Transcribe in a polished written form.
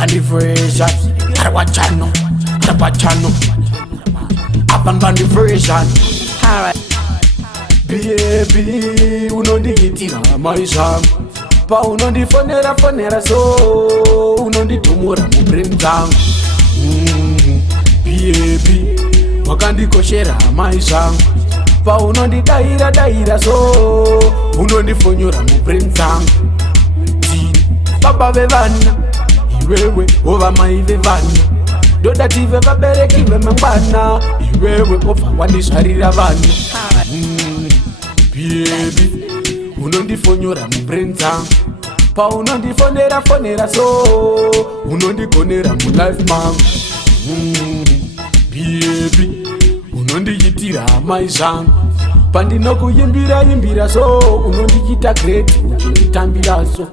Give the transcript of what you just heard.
Wakandikoshera, Arwachano, Avan version. Babie, unondiyitira maisha pa unondifonera so unonditumura mubrain dzangu. Babie, wakandikoshera maisha pa unondidaira so unondifonyora mubrain dzangu. Baba vevana iwewe ova mai vevana dodative vabereki vemangwana iwewe obva wandizvarira vana. Babie, unondifonyora mubrain dzangu pa unondifonera so unondigonera mulife mangu. Babie, unondiyitira mai zvangu pandinokuyimbira so unondichita great uchinditambira so.